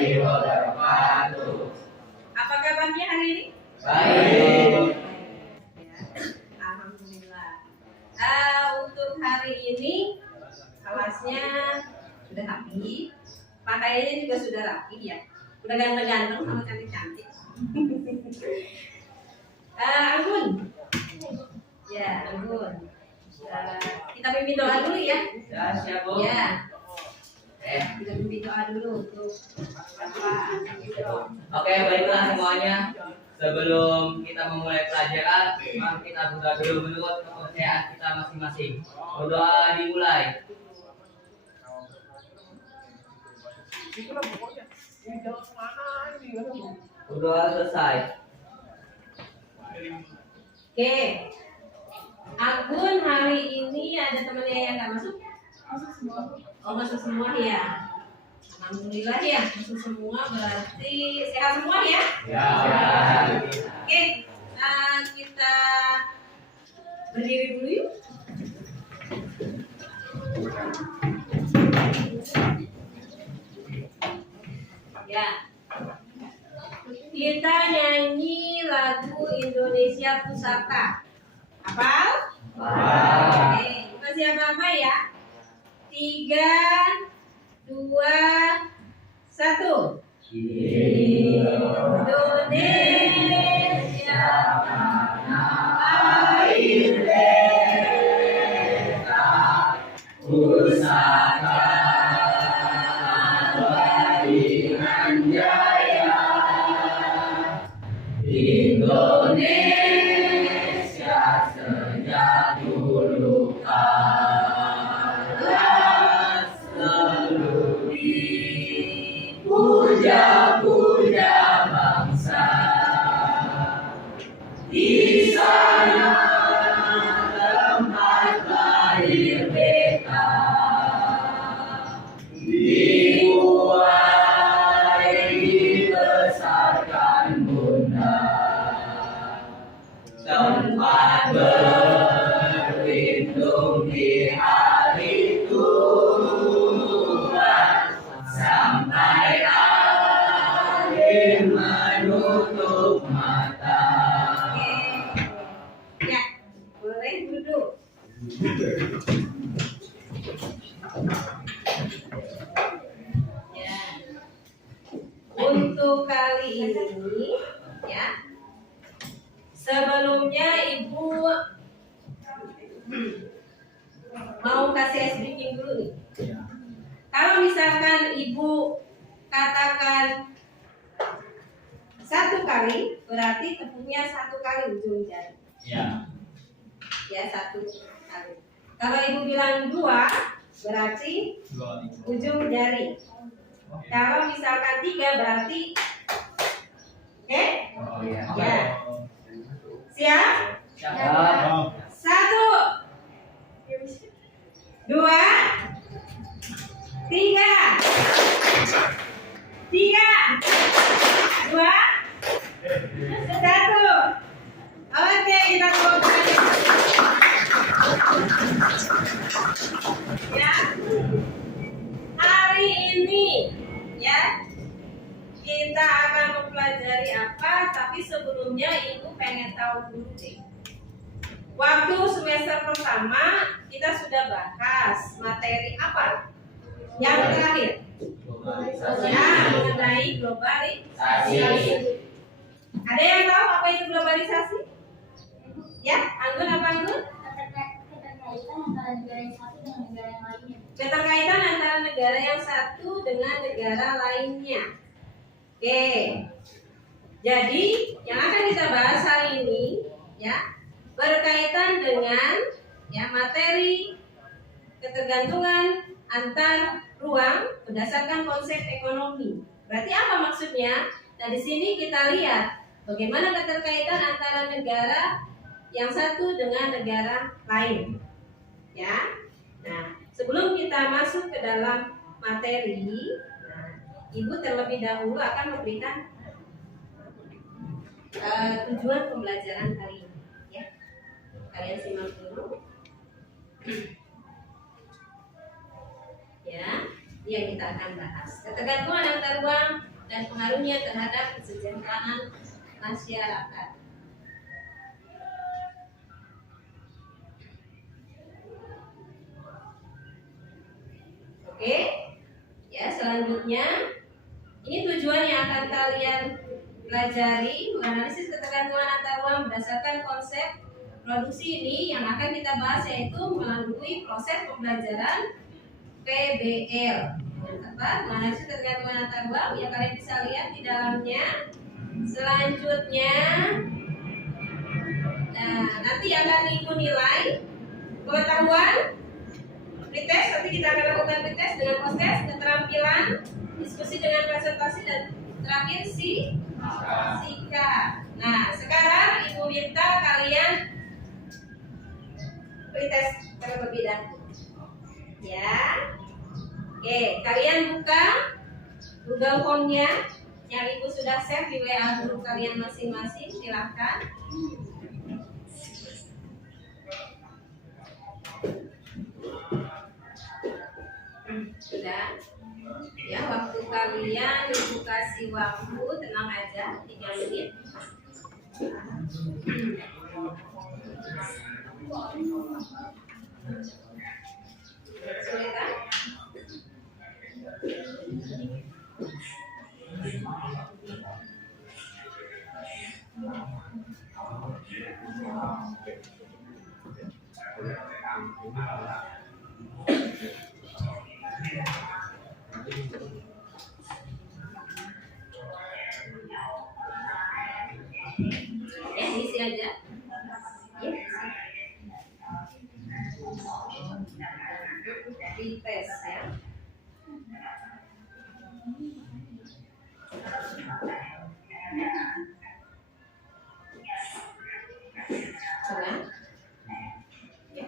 warahmatullahi wabarakatuh. Apa kabarnya hari ini? Baik. Alhamdulillah. Untuk hari ini kelasnya sudah rapi, pakaiannya juga sudah rapi ya. Udah ganteng-ganteng sama cantik-cantik. Anggun. Ya, Anggun. Kita pimpin doa dulu ya. Ya, siap, Bu. Ya. Kita pimpin doa dulu untuk Bapak. Oke, baiklah semuanya. Sebelum kita memulai pelajaran, mari kita berdoa dulu menurut kepercayaan kita masing-masing. Berdoa dimulai. Berdoa selesai. Oke. Anggun hari ini ada temannya yang nggak masuk? Oh, masuk semua ya. Alhamdulillah ya, masuk semua berarti sehat semua ya. Ya. Oke, kita berdiri dulu yuk. Ya. Kita nyanyi lagu Indonesia Pusaka. Hafal? Oke, masih apa-apa ya? 3, 2, 1. Indonesia air beta pusaka dengan jaya. Indonesia sejak dulu kala selalu dipuja-puja bangsa. Di sana tempat lahir beta, dibuai dibesarkan bunda. Tempat berlindung di hari tua sampai akhir menutup mata. Ya, boleh duduk. Ya. Untuk kali ini ya. Sebelumnya Ibu mau kasih briefing dulu nih. Kalau misalkan Ibu katakan 1 kali, berarti tepungnya 1 kali ujung jari. Ya. Ya, 1 kali. Kalau Ibu bilang 2, berarti ujung jari. Kalau misalkan 3, berarti oke? Oh iya. Ya. Siap? Siap. 1, 2, 3. 3, 2, 1. Oke, kita coba. Ya. Hari ini ya kita akan mempelajari apa, tapi sebelumnya Ibu pengen tahu dulu deh. Waktu semester pertama kita sudah bahas materi apa? Yang terakhir. Ya, mengenai globalisasi. Ada yang tahu apa itu globalisasi? Ya, Anggun apa Anggun? Keterkaitan antara negara yang satu dengan negara lainnya. Oke. Jadi, yang akan kita bahas hari ini ya, berkaitan dengan ya materi ketergantungan antar ruang berdasarkan konsep ekonomi. Berarti apa maksudnya? Nah, di sini kita lihat bagaimana keterkaitan antara negara yang satu dengan negara lain. Ya. Nah, sebelum kita masuk ke dalam materi, nah, Ibu terlebih dahulu akan memberikan tujuan pembelajaran kali ini. Ya. Kalian simak dulu. Ya, yang kita akan bahas. Ketergantungan antar ruang dan pengaruhnya terhadap kesejahteraan masyarakat. Oke, ya selanjutnya ini tujuan yang akan kalian pelajari menganalisis ketergantungan antar ruang berdasarkan konsep produksi ini yang akan kita bahas yaitu melalui proses pembelajaran PBL. Menganalisis ketergantungan antar ruang yang kalian bisa lihat di dalamnya. Selanjutnya, nah nanti akan ibu nilai pengetahuan pretest, nanti kita akan lakukan pretest dengan proses keterampilan, diskusi dengan presentasi, dan terakhir sikap. Nah, sekarang ibu minta kalian pretest terlebih dahulu. Ya. Oke, kalian buka Google Form-nya yang ibu sudah save di WA group kalian masing-masing. Silahkan. Sudah. Ya, waktu kalian ibu kasih waktu, tenang aja, 3 menit. Sulit kan? Ya, isi aja. Ya, isi. Tes ya. Senang? Ya.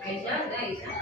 Aisyah, udah Aisyah.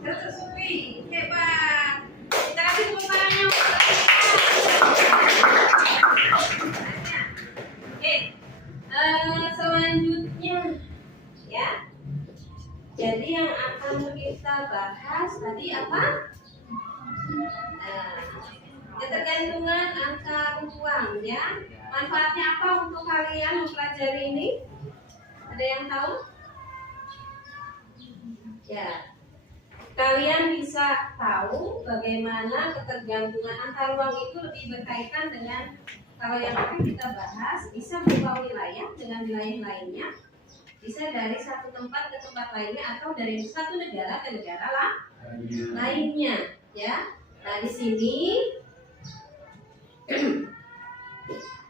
Tersusui, hebat. Kita kasih tepuk tangannya. Oke, selanjutnya ya. Jadi yang akan kita bahas tadi apa? Ketergantungan antar ruang ya. Manfaatnya apa untuk kalian mempelajari ini? Ada yang tahu? Ya. Kalian bisa tahu bagaimana ketergantungan antar ruang itu lebih berkaitan dengan kalau yang akan kita bahas bisa berupa wilayah dengan wilayah lainnya, bisa dari satu tempat ke tempat lainnya atau dari satu negara ke negara lainnya, ya. Nah, di sini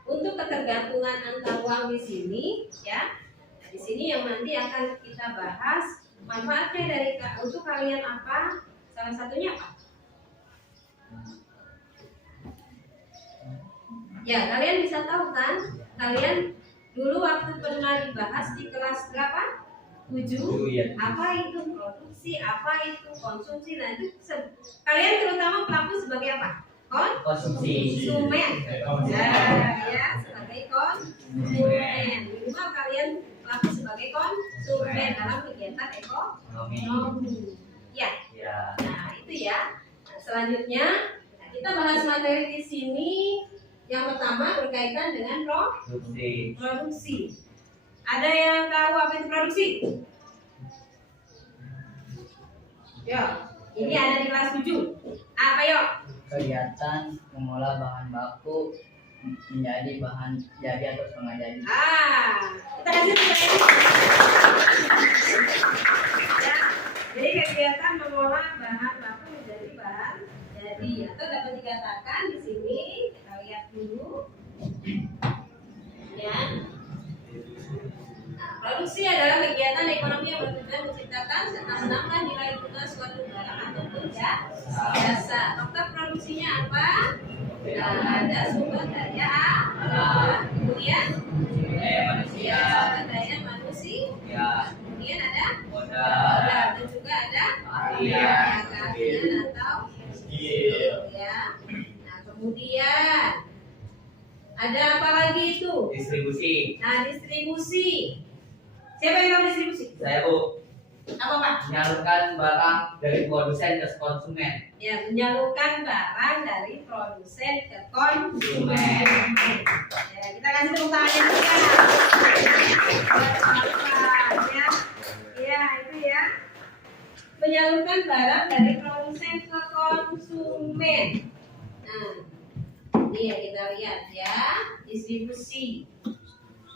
untuk ketergantungan antar uang di sini, ya. Nah, di sini yang nanti akan kita bahas manfaatnya dari untuk kalian apa? Salah satunya apa? Ya, kalian bisa tahu kan? Kalian dulu waktu pernah dibahas di kelas berapa? 7. Ya. Apa itu produksi, apa itu konsumsi. Nah, itu kalian terutama pelaku sebagai apa? Konsumen. Ya, sebagai konsumen. Minimal kalian pelaku sebagai konsumen dalam kegiatan ekonomi. Ya. Nah, itu ya. Nah, selanjutnya kita bahas materi di sini. Yang pertama berkaitan dengan produksi. Ada yang tahu apa itu produksi? Yo, ini ada di kelas 7. Apa yuk? Kegiatan mengolah bahan baku menjadi bahan jadi atau setengah jadi. Kita kasih ya. Jadi kegiatan mengolah bahan baku menjadi bahan jadi atau dapat dikatakan di sini kita lihat dulu. Ya. Nah, produksi adalah kegiatan ekonomi yang bertujuan menciptakan serta menambah nilai guna suatu barang ataupun jasa. Faktor produksinya apa? Nah, ada sumber daya alam, kemudian sumber daya manusia, kemudian ada modal dan juga ada keahlian atau skill, ya. Nah, kemudian ada apa lagi itu? Distribusi. Nah, distribusi. Siapa yang tahu distribusi? Saya, Bu. Apa, Pak? Menyalurkan barang dari produsen ke konsumen. Ya, menyalurkan barang dari produsen ke konsumen. Ya, kita kasih tepuk tangannya juga. Ya, ya itu ya. Menyalurkan barang dari produsen ke konsumen. Nah, ini ya kita lihat ya, distribusi.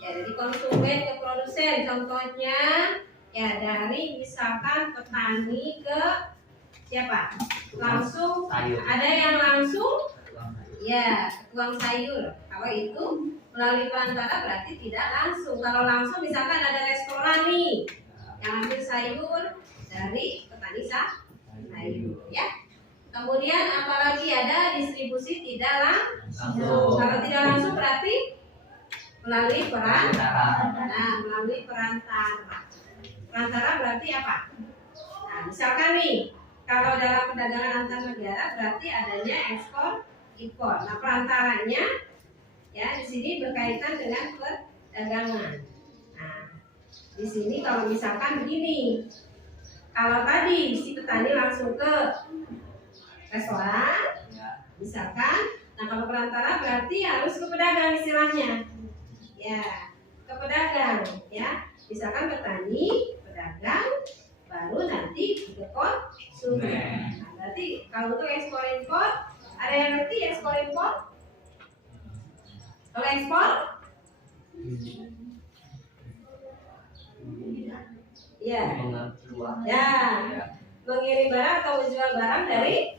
Ya, dari konsumen ke produsen. Contohnya ya dari misalkan petani ke siapa? Langsung sayur. Ada yang langsung ya tukang sayur. Kalau itu melalui perantara berarti tidak langsung. Kalau langsung misalkan ada restoran nih yang ambil sayur dari petani sayur, ya. Kemudian apalagi ada distribusi tidak langsung. Kalau tidak langsung berarti melalui perantara. Nah, melalui perantara. Perantara berarti apa? Nah, misalkan nih, kalau dalam perdagangan antar negara berarti adanya ekspor impor. Nah, perantaranya ya di sini berkaitan dengan perdagangan. Nah, di sini kalau misalkan begini, kalau tadi si petani langsung ke restoran, misalkan, nah kalau perantara berarti harus ke pedagang istilahnya. Ya, ke pedagang, ya. Misalkan petani, pedagang, baru nanti ke konsumen. Nah, berarti kalau untuk ekspor impor, ada yang ngerti ekspor impor? Kalau ekspor? Ya. Ya. Mengirim barang atau menjual barang dari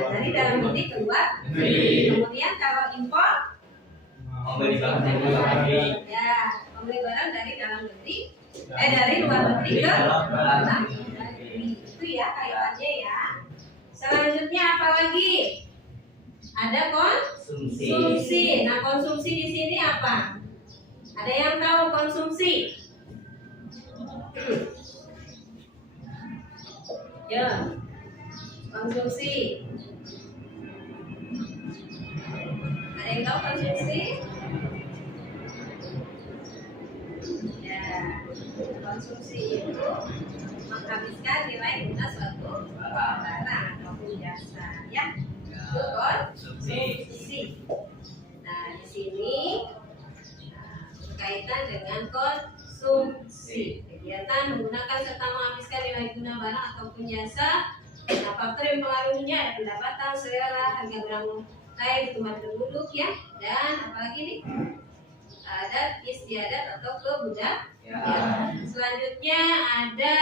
dari dalam negeri keluar. Kemudian kalau impor Membeli barang dari luar negeri. ya, membeli barang dari dalam negeri, dari luar negeri ke dalam negeri. Itu ya kaitannya ya. Selanjutnya apa lagi? Ada konsumsi. Nah, konsumsi di sini apa? Ada yang tahu konsumsi? Ya, konsumsi. Ada yang tahu konsumsi? Ya, konsumsi itu menghabiskan nilai guna suatu barang ataupun jasa, ya. Itu konsumsi. Nah, di sini berkaitan dengan konsumsi. Kegiatan menggunakan serta menghabiskan nilai guna barang ataupun jasa. Nah, faktor yang mempengaruhinya ada pendapatan, selera, harga barang lain, tempat penduduk, ya, dan apalagi nih adat istiadat atau kebudayaan. Ya. Selanjutnya ada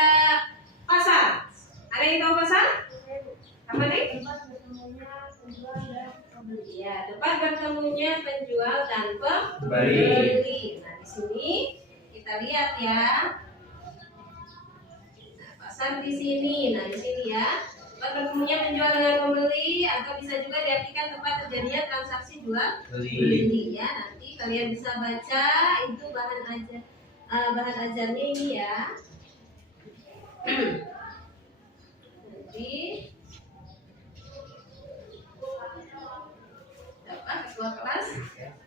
pasar. Ada yang tahu pasar? Apa nih? Ya, tempat bertemunya penjual dan pembeli. Nah, di sini kita lihat ya. Nah, pasar di sini. Nah, di sini ya. Tempat bertemunya penjual dengan pembeli, atau bisa juga diartikan tempat terjadinya transaksi jual beli ya. Nanti kalian bisa baca itu bahan ajarnya ini ya. Nanti apa ketua kelas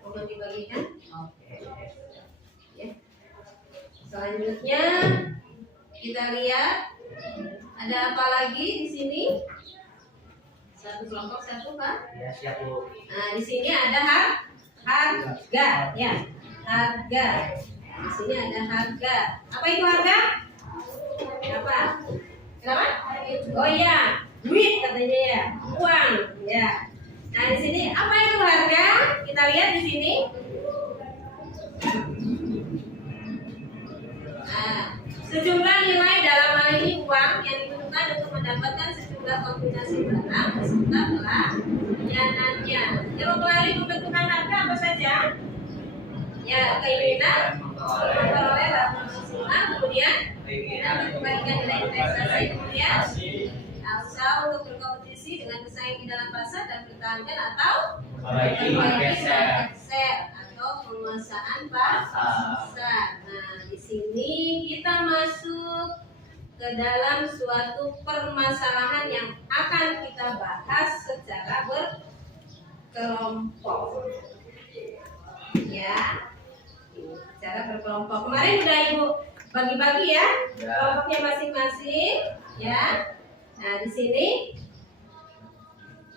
mau dibagikan? Ya. Selanjutnya kita lihat ada apa lagi di sini? Satu kelompok satu Pak. Ya, siap Bu. Nah, di sini ada harga ya. Harga. Di sini ada harga. Apa itu harga? Apa? Kenapa? Oh iya, duit katanya ya, uang ya. Nah, di sini apa itu harga? Kita lihat di sini. Nah, sejumlah nilai dalam hal ini uang yang dibutuhkan untuk mendapatkan sejumlah kombinasi barang beserta pelayanannya. Yang mempengaruhi pembentukan harga apa saja? Ya, keinginan memperoleh laba maksimal, kemudian keinginan untuk memberikan nilai investasi, kemudian usaha untuk berkompetisi dengan pesaing di dalam pasar dan pertahankan atau Memperbaiki market share atau penguasaan pasar. Nah, di sini kita masuk ke dalam suatu permasalahan yang akan kita bahas secara berkelompok. Ya, secara berkelompok. Kemarin udah Ibu bagi-bagi ya, kelompoknya masing-masing. Ya. Nah, di sini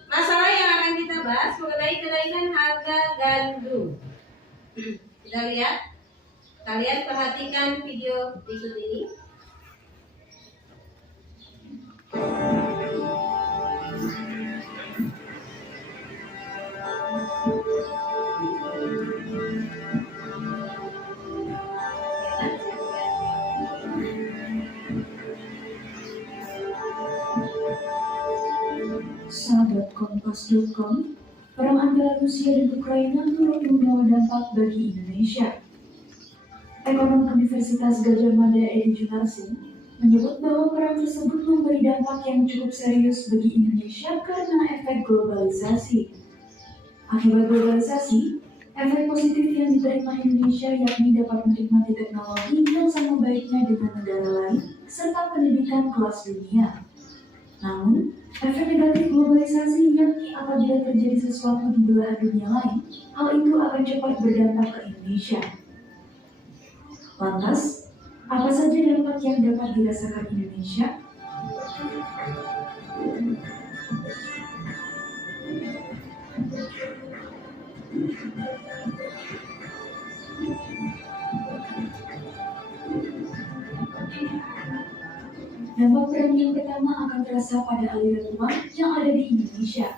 masalah yang akan kita bahas mengenai kenaikan harga gandum. Kita lihat, kalian perhatikan video berikut ini. Sahabat Kompas.com, perang antara Rusia dan Ukraina turut membawa dampak bagi Indonesia. Ekonom Universitas Gadjah Mada Edi Junarsi menyebut bahwa perang tersebut memberi dampak yang cukup serius bagi Indonesia karena efek globalisasi. Akibat globalisasi, efek positif yang diterima Indonesia yakni dapat menikmati teknologi yang sama baiknya dengan negara lain serta pendidikan kelas dunia. Namun, efek negatif globalisasi yakni apabila terjadi sesuatu di belahan dunia lain, hal itu akan cepat berdampak ke Indonesia. Lantas, apa saja dampak yang dapat dirasakan Indonesia? Dampak perang yang pertama akan terasa pada aliran uang yang ada di Indonesia.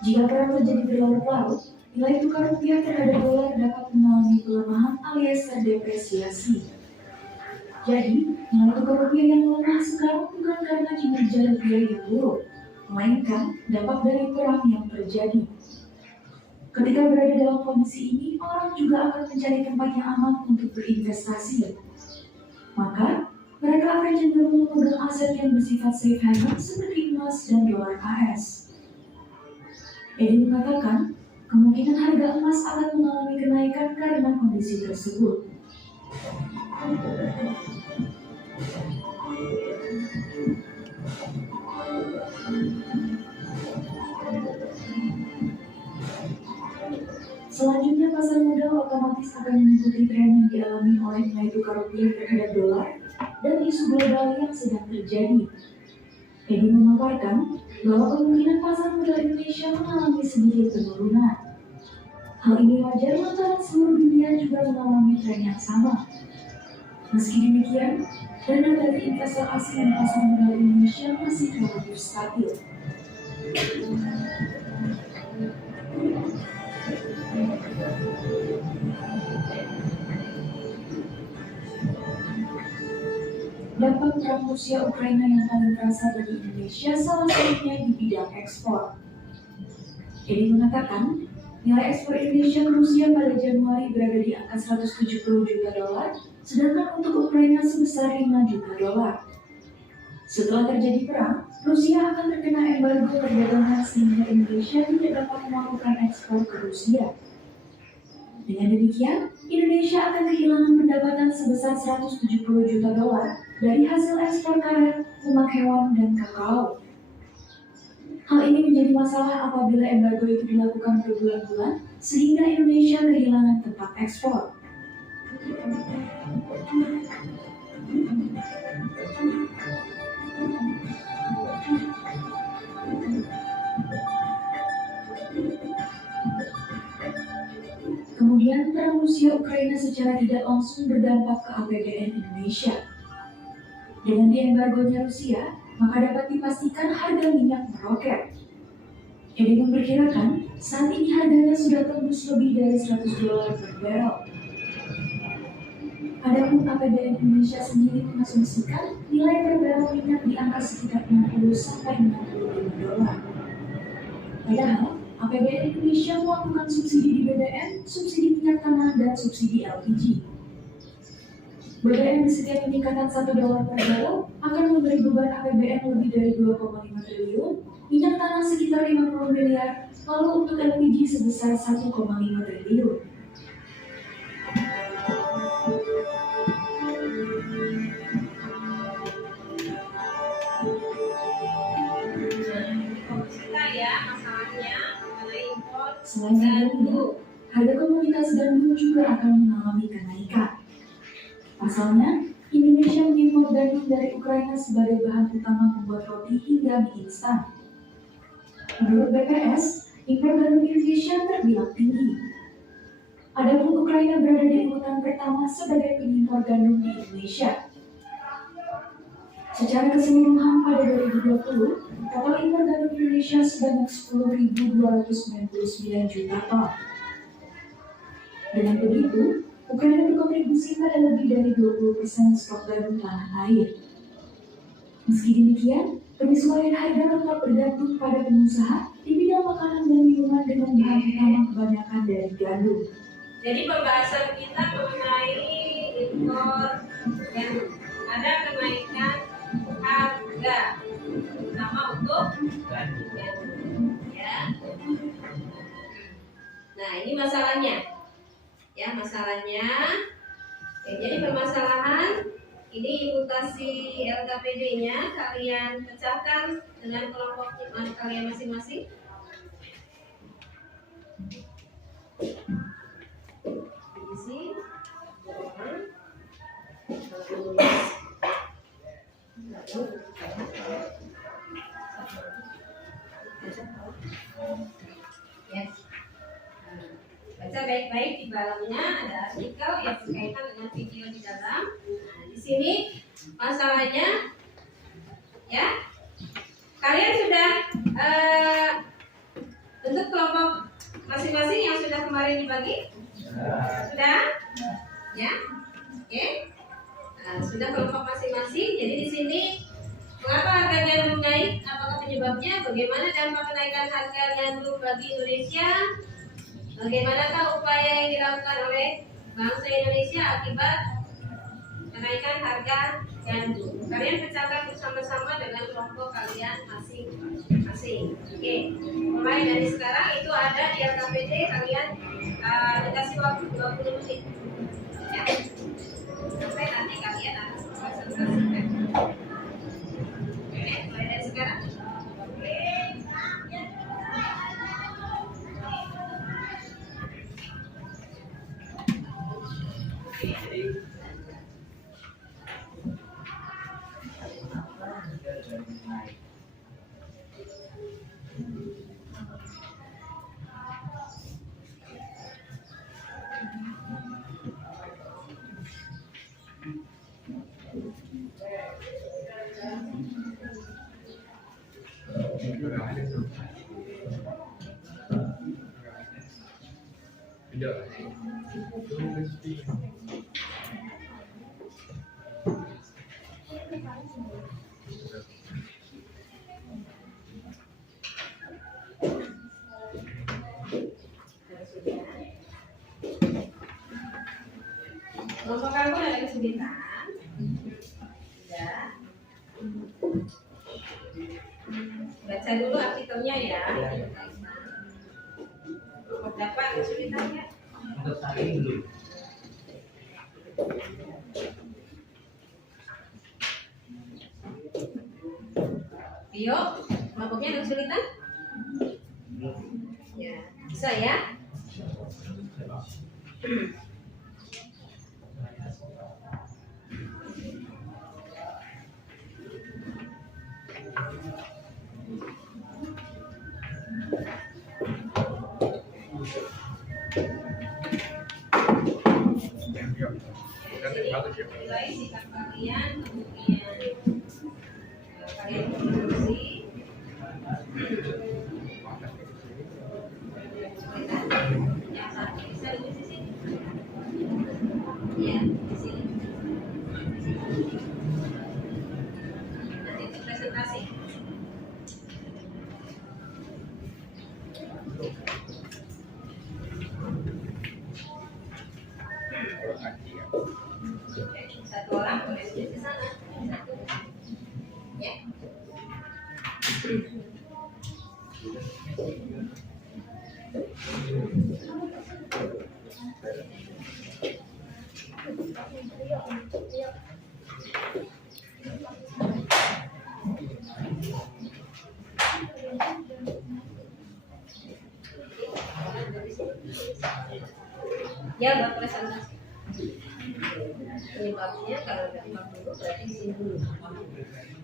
Jika perang terjadi berlarut-larut, nilai tukar rupiah terhadap dolar dapat mengalami pelemahan alias terdepresiasi. Jadi, nilai tukar rupiah yang lemah sekarang bukan karena kinerja rupiah yang buruk, melainkan dampak dari perang yang terjadi. Ketika berada dalam kondisi ini, orang juga akan mencari tempat yang aman untuk berinvestasi. Maka, mereka akan cenderung memegang aset yang bersifat safe haven seperti emas dan dolar AS. Edi mengatakan, kemungkinan harga emas akan mengalami kenaikan karena kondisi tersebut. Selanjutnya, pasar modal otomatis akan mengikuti tren yang dialami oleh nilai tukar rupiah terhadap dolar dan isu global yang sedang terjadi. Edi memaparkan bahwa kemungkinan pasar modal Indonesia mengalami sedikit penurunan. Hal ini wajar lantaran seluruh dunia juga mengalami tren yang sama. Meski demikian, dana dari investor asing di pasar modal Indonesia masih relatif stabil. dampak perang Rusia Ukraina yang paling terasa bagi Indonesia salah satunya di bidang ekspor. Edi mengatakan, nilai ekspor Indonesia ke Rusia pada Januari berada di angka 170 juta dolar, sedangkan untuk Ukraina sebesar 5 juta dolar. Setelah terjadi perang, Rusia akan terkena embargo perdagangan sehingga Indonesia tidak dapat melakukan ekspor ke Rusia. Dengan demikian, Indonesia akan kehilangan pendapatan sebesar 170 juta dolar dari hasil ekspor karet, lemak hewan, dan kakao. Hal ini menjadi masalah apabila embargo itu dilakukan berbulan-bulan, sehingga Indonesia kehilangan tempat ekspor. Kemudian perang Rusia Ukraina secara tidak langsung berdampak ke APBN Indonesia. Dengan diembargonya Rusia, maka dapat dipastikan harga minyak meroket. Edi memperkirakan saat ini harganya sudah tembus lebih dari 100 dolar per barrel. Adapun APBN Indonesia sendiri mengasumsikan nilai per barrel minyak di angka sekitar 60 sampai 65 dolar. Padahal APBN Indonesia melakukan subsidi di BBM, subsidi minyak tanah, dan subsidi LPG. BBM di setiap peningkatan 1 dolar per barrel akan memberi beban APBN lebih dari 2,5 triliun, minyak tanah sekitar 50 miliar, lalu untuk LPG sebesar 1,5 triliun. Selain harga harga komoditas gandum juga akan mengalami kenaikan. Pasalnya, Indonesia mengimpor gandum dari Ukraina sebagai bahan utama membuat roti hingga mie instan. Menurut BPS, impor gandum Indonesia terbilang tinggi. Adapun Ukraina berada di urutan pertama sebagai pengimpor gandum di Indonesia. Secara keseluruhan pada 2020, total impor gandum Indonesia sebanyak 10.299 juta ton. Dengan begitu, Ukraina berkontribusi pada lebih dari 20% stok gandum tanah air. Meski demikian, penyesuaian harga tetap bergantung pada pengusaha di bidang makanan dan minuman dengan bahan utama kebanyakan dari gandum. Jadi pembahasan kita mengenai impor gandum. Ada kenaikan harga, terutama untuk gandum. Ya. Nah, ini masalahnya. Ya, masalahnya. Jadi permasalahan ini imputasi LKPD-nya kalian pecahkan dengan kelompok kalian masing-masing. Isi, baca baik-baik, di dalamnya ada artikel yang berkaitan dengan video di dalam. Nah, di sini masalahnya, ya, kalian sudah bentuk kelompok masing-masing yang sudah kemarin dibagi, sudah, ya, oke, sudah kelompok masing-masing. Jadi di sini mengapa harga gandum naik? Apakah penyebabnya? Bagaimana dampak kenaikan harga gandum bagi Indonesia? Bagaimanakah upaya yang dilakukan oleh bangsa Indonesia akibat kenaikan harga gandum? Kalian pecahkan bersama-sama dengan kelompok kalian masing-masing. Oke, mulai dari sekarang itu ada di LKPD, kalian dikasih waktu 20 menit. Ya. Sampai nanti kalian akan presentasikan. Oke, mulai dari sekarang. Kelompok kamu ada kesulitan? Ya. Baca dulu artikelnya ya. Dapat kesulitannya? Untuk saat ini belum. Tio, kelompoknya ada kesulitan? Ya, bisa ya? Nilai sikap kalian, kemudian kalian berdiskusi. Yang satu bisa di sini. Ya, di sini. Nanti untuk presentasi. Satu orang boleh duduk di sana. Satu. Ya. Ya, buat presentasi. Penyebabnya kalau dapat dulu berarti di sini dulu.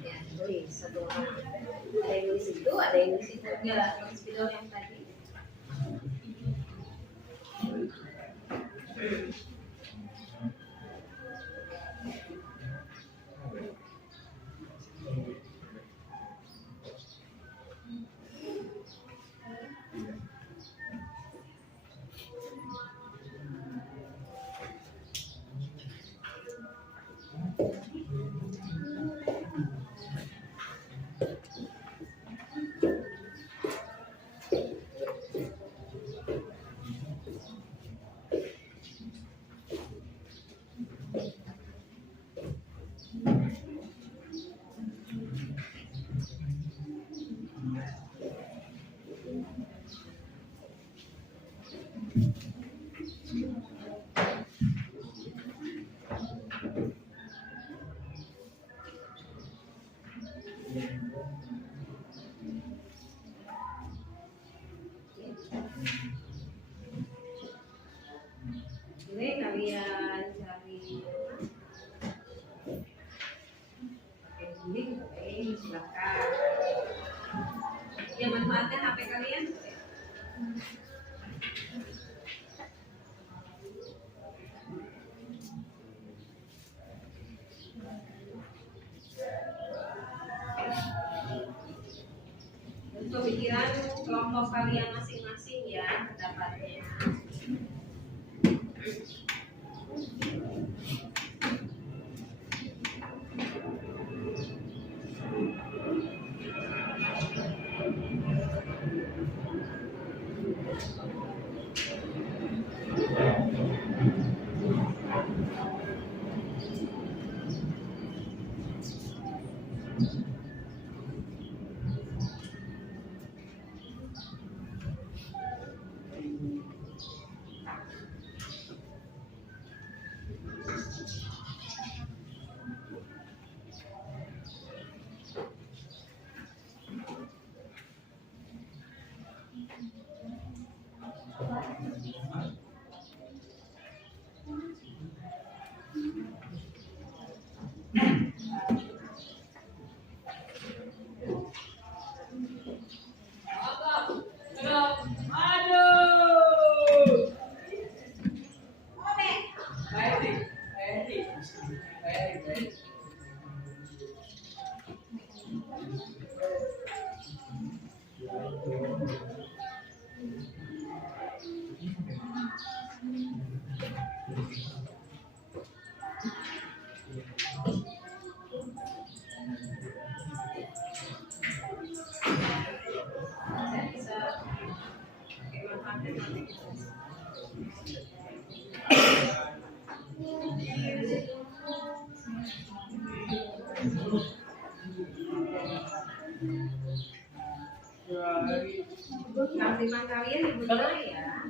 Ya, tulis satu orang. Ada yang nulis itu, ada yang nulis itu. Ya, nulis video yang tadi. Ini kalian cari pakai link, oke, silakan. Ya, manfaatkan HP kalian. Untuk pikiran kelompok kalian masing-masing ya pendapatnya. Keaktifan kalian dibenar ya.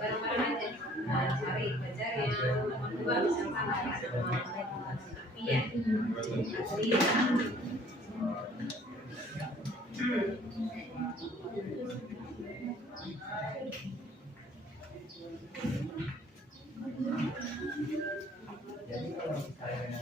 Bareng-bareng aja. Nah, cari belajar yang nomor 2 misalkan dari sama Iya. Asli. Jadi kalau misalnya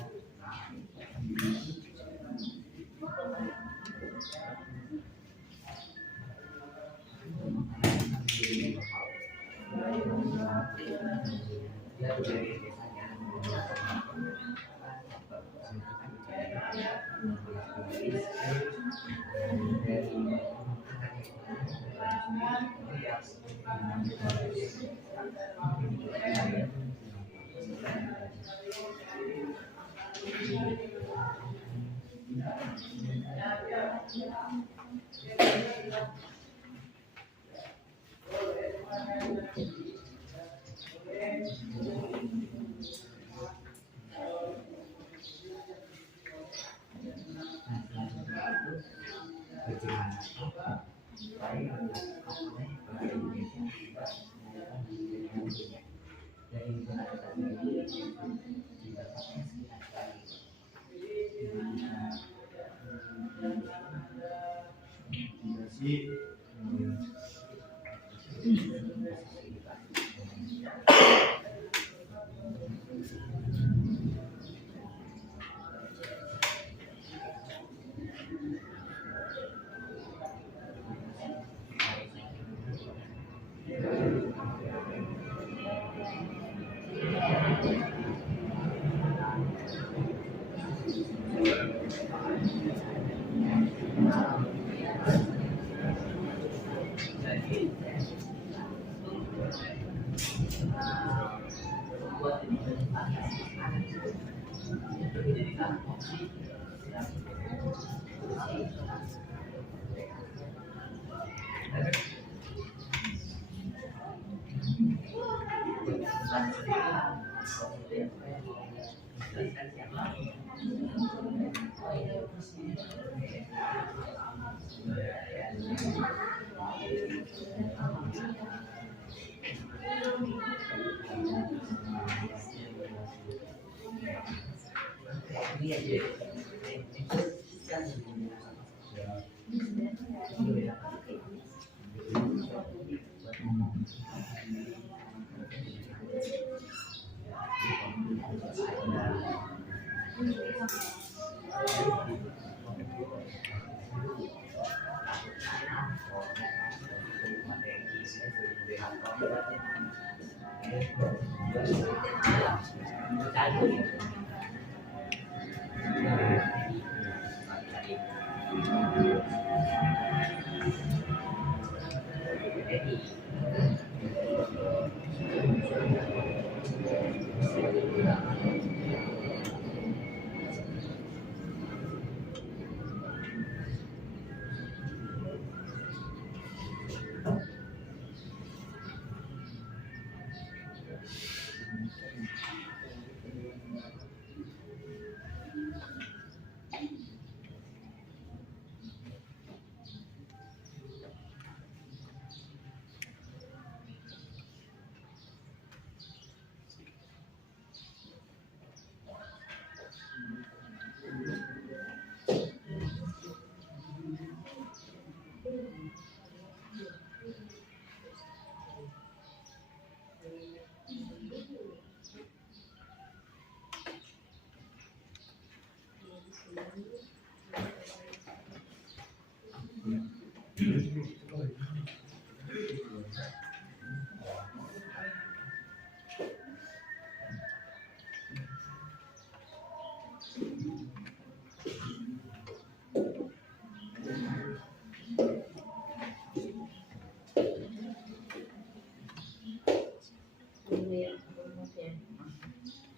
Ini ya, rumusnya.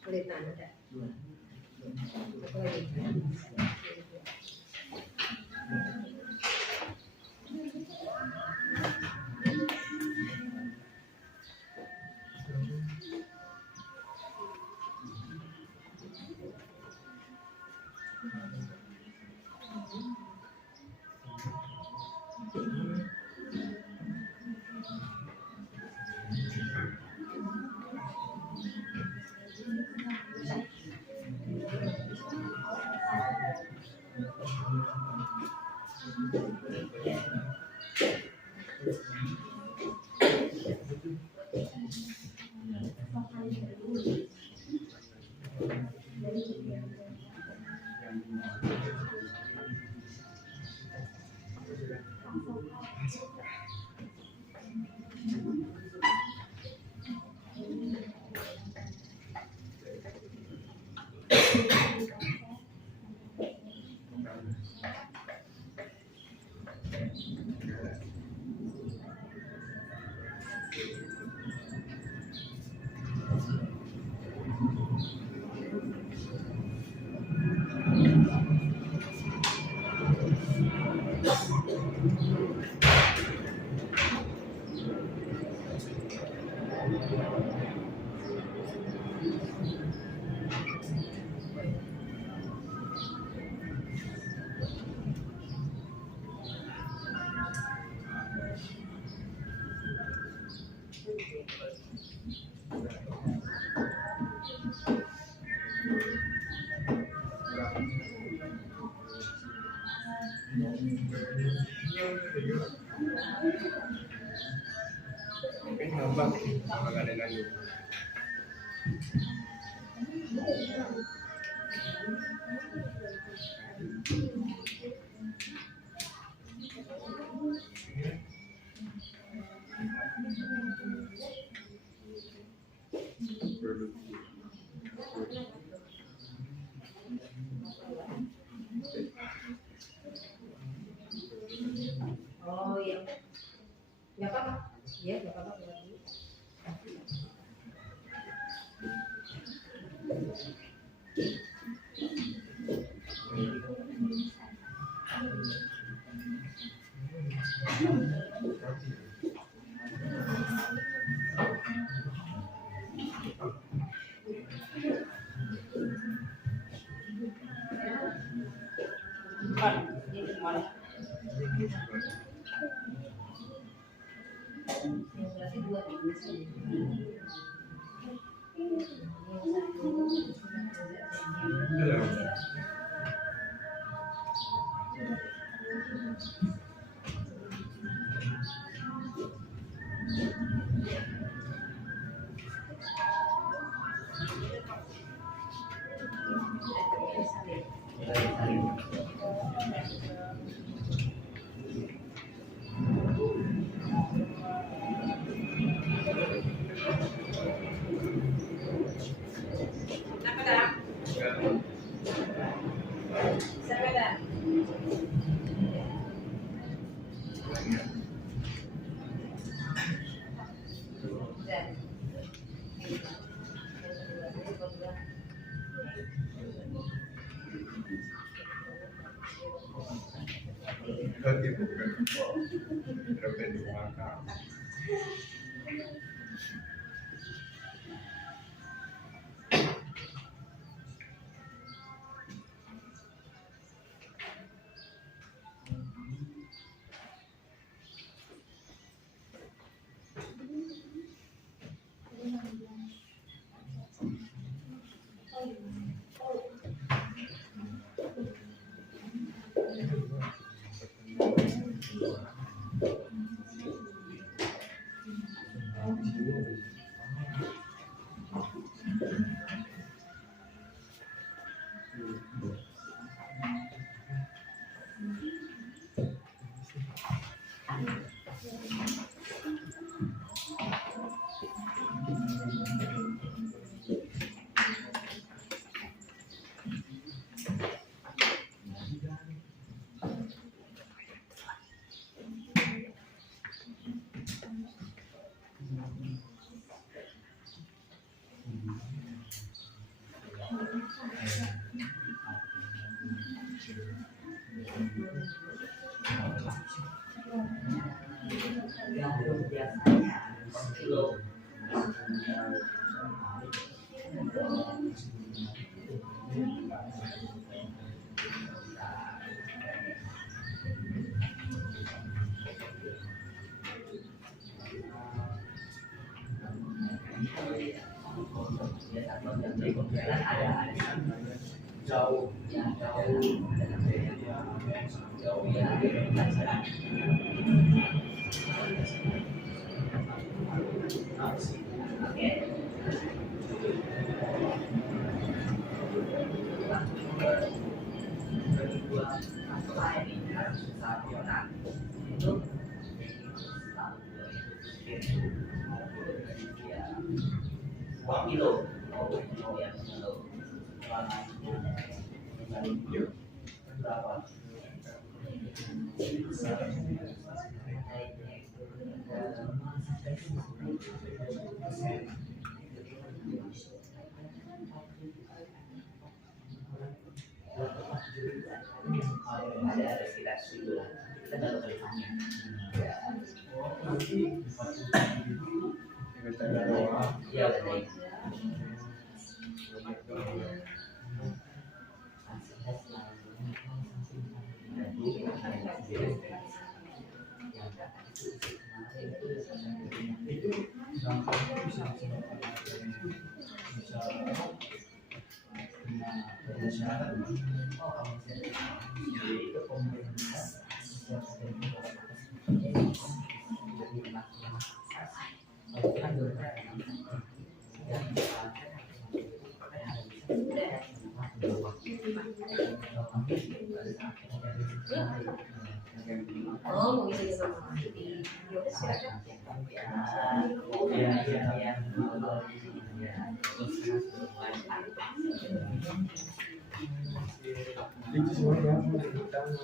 Kesulitan ada. Apa lagi? Ngambang makanan lagi. Oh iya, nggak apa-apa. Iya, nggak apa-apa. Ini kemana? Berarti dua Berarti bukan berapa dua kali. Jauh, kilo. Berapa? Ada sekitar situ lah. Kita baru bertanya. Iya, betul. Oh, mau isi sama di yaudah silakan. Iya. Itu semuanya pertama.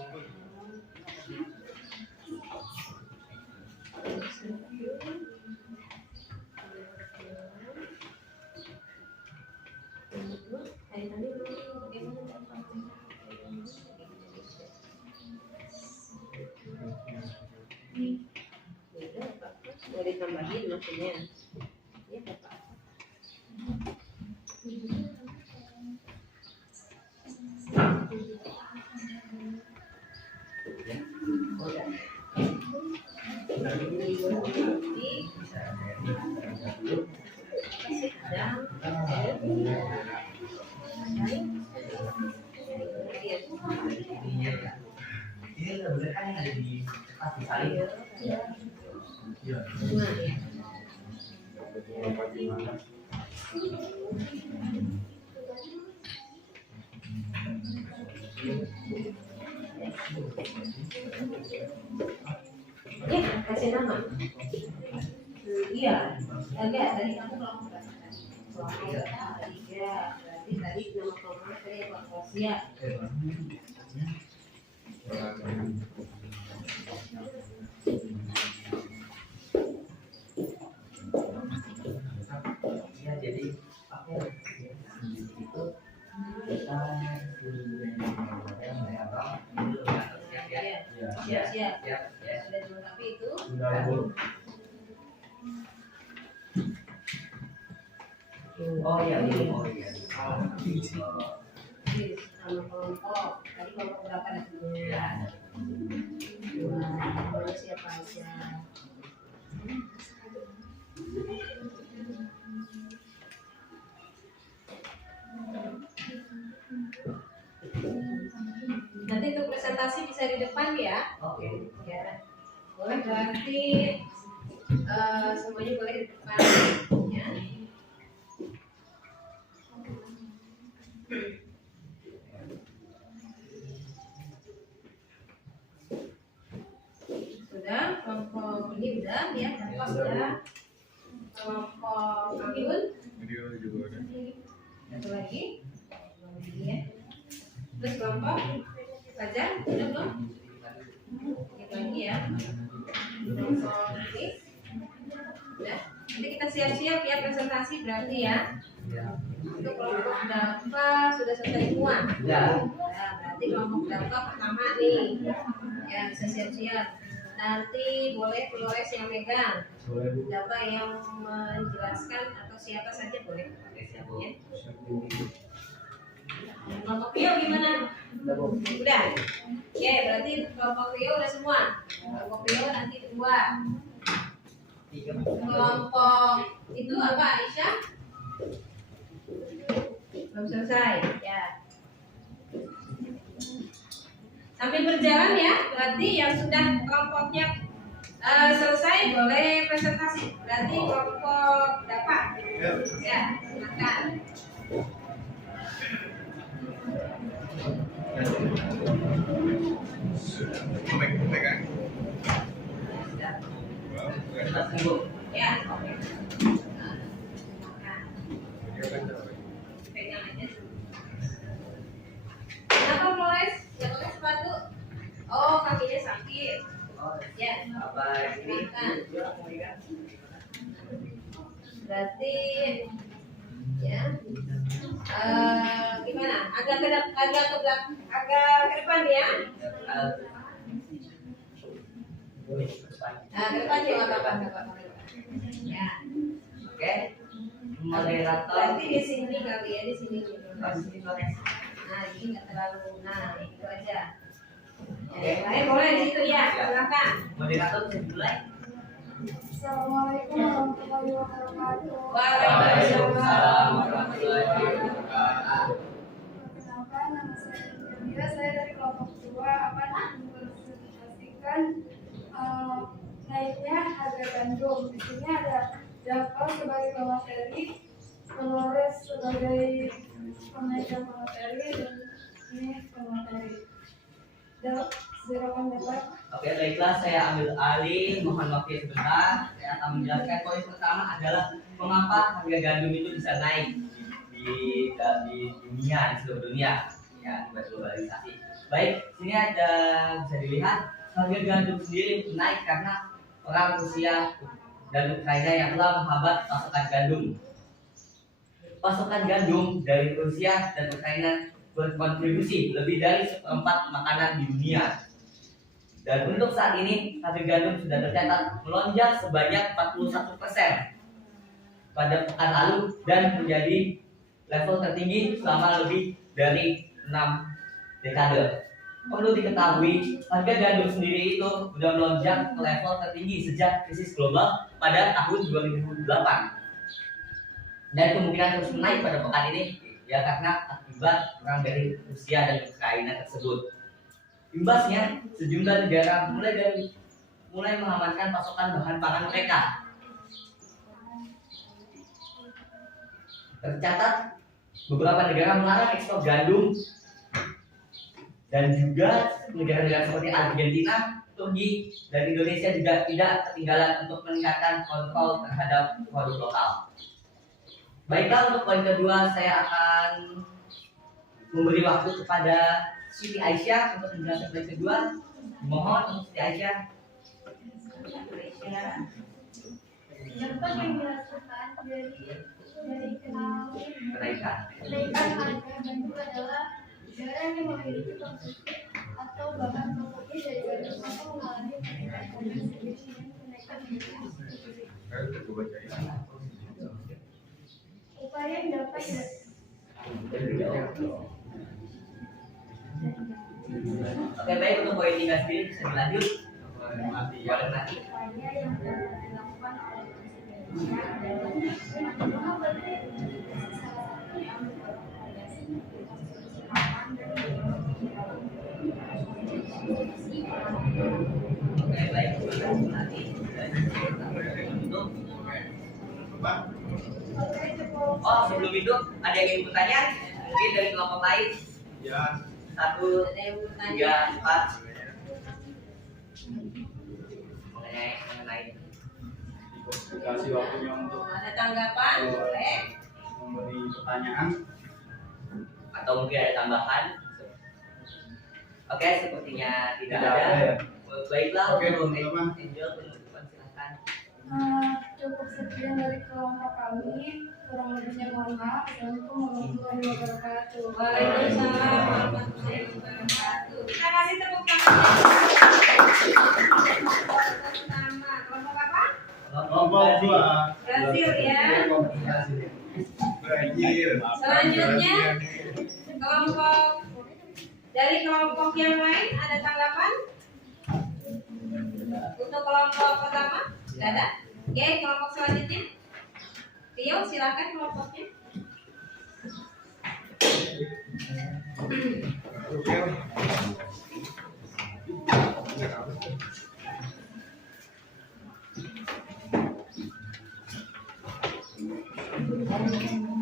Boleh tambahin maksudnya. Ya, Bapak. Ini sebenarnya kan yang ada di kasih kali. Ya, kasih nama. Iya, agak tadi kamu kalau tiga, berarti tadi nama kelompok saya Pak Kosia. Ya jadi apa ya? Itu kita Siap. ya. Sudah dilengkapi itu. Oh iya ini oh iya. Nama kelompok. Tadi kelompok berapa Ya. datangnya? Siapa aja? Nanti untuk presentasi bisa di depan ya. Oke. Ya. Boleh berarti semuanya boleh di depan ya. Sudah, kelompok ini udah ya, kelompok sudah. Kelompok Abiun, Video juga ada. satu lagi ya. Terus kelompok Fajar, udah belum? Ini lagi ya. Kelompok ini udah. Nanti kita siap-siap ya presentasi berarti ya. Ya. Untuk kelompok Dava sudah selesai semua. Ya. Nah, berarti kelompok Dava pertama nih. Ya, bisa siap-siap. Nanti boleh Flores yang megang. Dava yang menjelaskan atau siapa saja boleh. Ya. Kelompok Rio gimana? Udah. Oke, berarti kelompok Rio udah semua. Kelompok Rio nanti kedua. Kelompok itu apa Aisyah? Belum selesai. Ya. Sambil berjalan ya, berarti yang sudah kelompoknya selesai boleh presentasi. Berarti kelompok dapat. Ya, silakan. Pegang. Kita tunggu. Ya. Oke. Nah, Video kan ada. pegang aja. Kenapa Flores? Ya pakai sepatu. Oh, kakinya sakit. Oh, Ya. apa ini? Silakan. Berarti ya gimana? Agak ke depan ya. Ke depan ya apa? Ya. Oke. Moderator. Berarti di sini kali ya, di sini. Pasti Flores. Nah, ini nggak terlalu. Nah, itu aja. Oke. Lain boleh di situ ya. Silakan. Moderator bisa dimulai. Assalamualaikum warahmatullahi wabarakatuh. Waalaikumsalam warahmatullahi wabarakatuh. Perkenalkan, nama saya Jamila. Saya dari kelompok 2 akan mempresentasikan naiknya harga gandum. Di sini ada Dava sebagai pemateri, Flores sebagai pengajar pemateri, dan ini pemateri. Silakan dapat. Oke, baiklah, saya ambil alih. Mohon waktu sebentar. Saya akan menjelaskan poin pertama adalah mengapa harga gandum itu bisa naik di di dunia, di seluruh dunia ya akibat globalisasi. Baik, sini ada bisa dilihat harga gandum sendiri naik karena perang Rusia dan Ukraina yang telah menghambat pasokan gandum. Pasokan gandum dari Rusia dan Ukraina berkontribusi lebih dari 1/4 makanan di dunia. Dan untuk saat ini harga gandum sudah tercatat melonjak sebanyak 41% pada pekan lalu dan menjadi level tertinggi selama lebih dari 6 dekade. Perlu diketahui, harga gandum sendiri itu sudah melonjak ke level tertinggi sejak krisis global pada tahun 2008. Dan kemungkinan terus menaik pada pekan ini ya karena akibat perang dari Rusia dan Ukraina tersebut. Imbasnya, sejumlah negara mulai mengamankan pasokan bahan pangan mereka. Tercatat beberapa negara melarang ekspor gandum dan juga negara-negara seperti Argentina, Turki, dan Indonesia juga tidak ketinggalan untuk meningkatkan kontrol terhadap produk lokal. Baiklah, untuk poin kedua saya akan memberi waktu kepada Siti Aisyah untuk menjelaskan poin kedua. Mohon untuk Siti Aisyah. Dapat yang dirasakan dari Kenaikan harga gandum adalah negara yang memiliki konsumsi atau bahkan pokoknya dari gandum atau mengalami kenaikan harga sendiri dengan kenaikan harga. Upaya yang dapat Oke, baik, untuk poin 3 sendiri bisa dilanjut. Boleh mati. upaya yang dapat dilakukan oleh Indonesia adalah Oke, baik, nanti untuk oh, sebelum itu ada yang ingin bertanya? Mungkin dari kelompok lain. Ya. 1, 3, 4. Mengenai Dikasih waktunya untuk Ada tanggapan? Boleh. memberi pertanyaan. atau mungkin ada tambahan. Oke, sepertinya tidak Tidak ada. ada ya? Baiklah, Oke, untuk teman-teman. Angel penutupan silakan. cukup sekian dari kelompok kami. Kurang lebihnya mohon maaf. Assalamualaikum warahmatullahi wabarakatuh. Waalaikumsalam warahmatullahi wabarakatuh. Kita kasih tepuk tangan. Pertama, kelompok apa? Kelompok 2. Berhasil ya. Brazil. Selanjutnya, dari kelompok yang lain ada tanggapan? Untuk kelompok pertama, tidak ada. Oke, kelompok selanjutnya. Rio, silakan kelompoknya.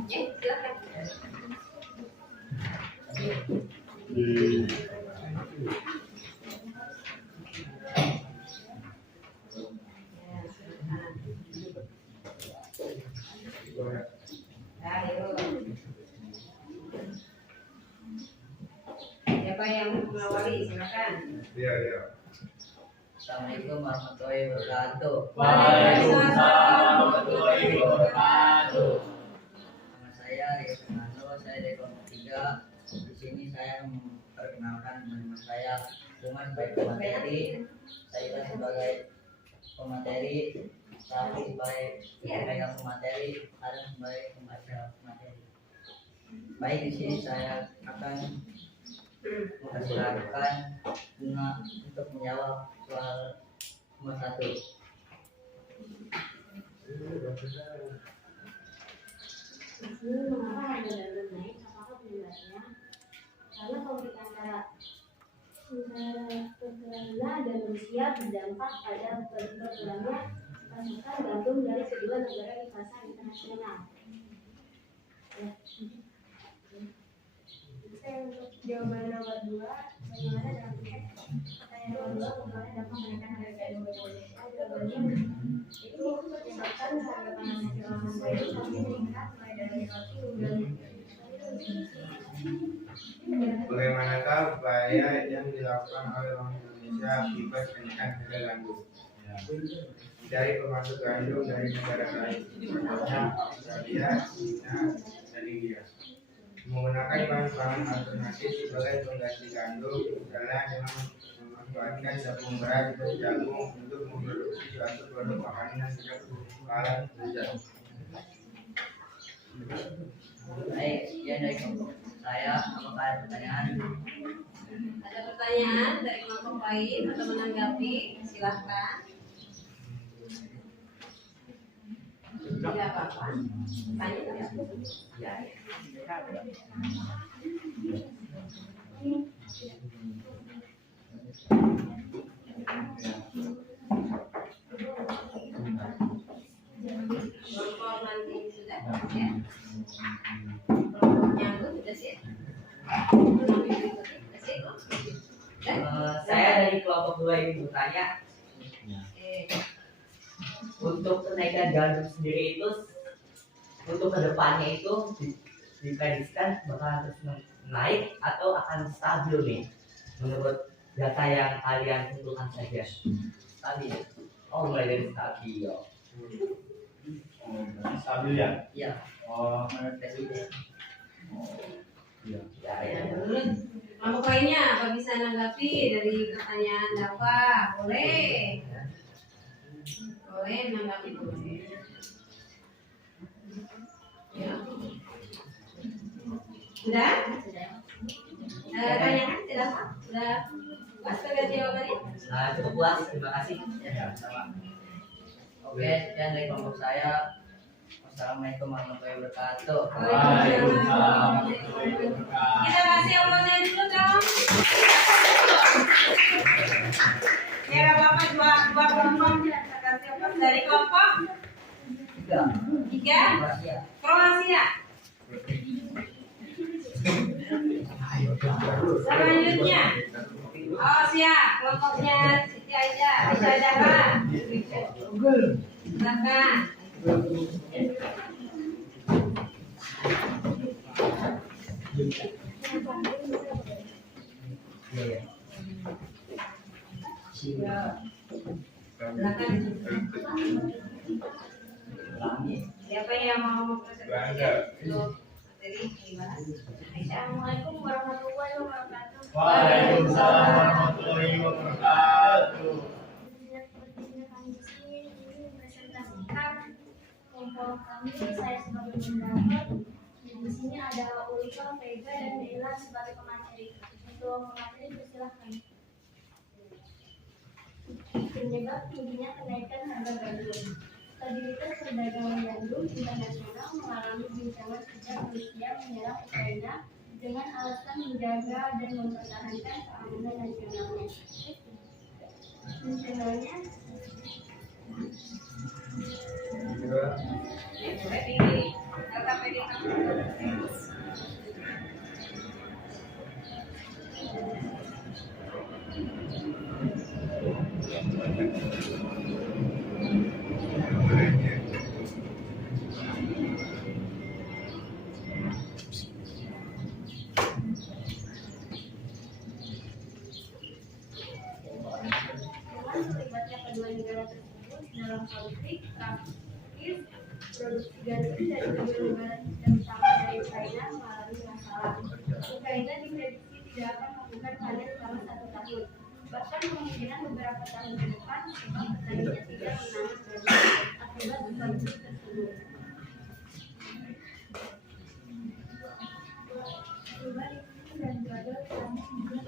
Ya, silakan. Siapa yang mengawali? Silakan. Iya, iya. Assalamualaikum warahmatullahi wabarakatuh. Waalaikumsalam warahmatullahi wabarakatuh. Nama saya Rio Fernando, saya dari kelompok 3. Di sini saya memperkenalkan nama saya Umar sebagai pemateri, saya sebagai pemateri, Safi sebagai pemegang pemateri, Adam sebagai pembaca materi. Baik, di sini saya akan mempersilahkan Bunga untuk menjawab soal nomor 1. Ini mengapa harga gandum naik? Apakah penyebabnya? Karena konflik antara Ukraina dan Rusia berdampak pada berkurangnya pasokan gandum dari kedua negara di pasar internasional. Ya. Untuk jawaban nomor 2, bagaimana dalam pertanyaan nomor 2, bagaimana dapat menaikkan harga gandum di Indonesia? Jawabannya itu menyebabkan harga pangan nasional baik tapi meningkat mulai dari roti hingga Bagaimanakah upaya yang dilakukan oleh Bank Indonesia akibat kenaikan harga gandum? Mencari pemasok gandum dari negara lain, contohnya Australia, China, dan India. Menggunakan bahan pangan alternatif sebagai pengganti gandum, misalnya dengan memanfaatkan tepung beras dan jagung untuk memproduksi suatu produk makanan yang tidak kalah lezat. Baik, sekian dari kelompok saya. Apakah ada pertanyaan? Ada pertanyaan dari kelompok lain atau menanggapi? Silahkan. Tidak apa-apa. Tanya tidak apa-apa. Ya. Kelompok nanti sudah ya. Kelompoknya itu sudah sih. Saya dari kelompok 2 ini bertanya, untuk kenaikan gandum sendiri itu untuk kedepannya itu diprediksikan bakal terus naik atau akan stabil nih menurut data yang kalian tentukan saja? Stabil. Oh, mulai dari stabil. Stabil ya? Iya. Oh, Menurut presiden. iya. Ya. Menurut kelompok lainnya apa bisa menanggapi dari pertanyaan Dava? Boleh. Boleh menanggapi boleh. Ya. Sudah? Pertanyaan tidak apa? Sudah puas kalian jawabannya? Cukup puas, terima kasih. Ya, sama. Oke, sekian dari kelompok saya. Wassalamualaikum warahmatullahi wabarakatuh. Waalaikumsalam. Kita kasih aplausnya dulu dong. Ya nggak apa-apa, dua kelompok kita kasih aplaus dari kelompok 3 Kroasia. Kroasia. Selanjutnya, oh siap, kelompoknya Siti Aisyah, Aisyah Dahra. Silakan. Iya. Silakan. Siapa yang mau presentasi untuk materi gimana? Aisyah. Assalamualaikum warahmatullahi wabarakatuh. Waalaikumsalam warahmatullahi wabarakatuh. Seperti kami di sini ingin presentasikan kelompok kami. Saya sebagai pendapat. Di sini ada Ulfa, Vega, dan Bella sebagai pemateri. Untuk pemateri persilahkan. Penyebab tingginya kenaikan harga gandum. Stabilitas perdagangan gandum internasional mengalami guncangan sejak Rusia menyerang Ukraina dengan alasan menjaga dan mempertahankan keamanan nasionalnya. Nasionalnya Boleh di LKPD kamu. terlibatnya kedua negara tersebut dalam konflik terakhir, produksi gandum dari kedua negara terutama dari Ukraina mengalami masalah. Ukraina diprediksi tidak akan melakukan panen selama 1 tahun. Bahkan kemungkinan beberapa tahun ke depan sebab petaninya tidak menanam gandum akibat konflik tersebut. Dan gagal kami juga